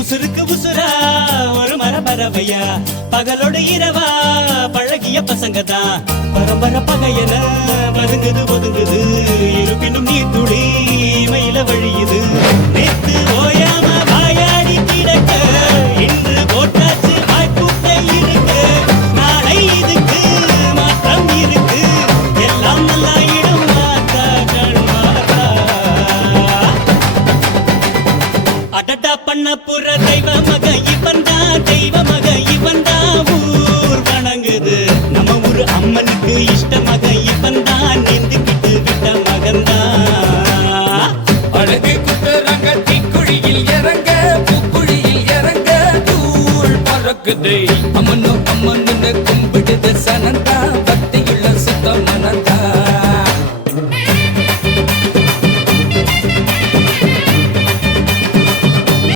உசுருக்கு உசுரா ஒரு மரபரவையா பகலோடு இரவா பழகிய பசங்க தான் பரம்பர பகையன பதுங்குது ஒதுங்குது இருப்பினும் நீ துளி மயில வழியுது நேத்து ஓயாம வாயாடி கிடக்க இன்று போட்டாச்சு வாய்ப்புட்டை இருக்கு நாளை இதுக்கு மாற்றம் இருக்கு எல்லாம் நல்லா இடம் மாத்தா கண்மாத்தா அடடா பண்ண புற தெய்வ மக இவன் தான் ஊர் வணங்குது நம்ம ஊரு அம்மனுக்கு இஷ்ட மக இவன் தான் நெந்துக்கிட்டு விட்ட மகன்தான் அழகு குத்துறாங்க தீக்குழியில் இறங்க பூக்குழியில் இறங்க தூள் பறக்குது அம்மன்னு கும்பிடுது சனந்தா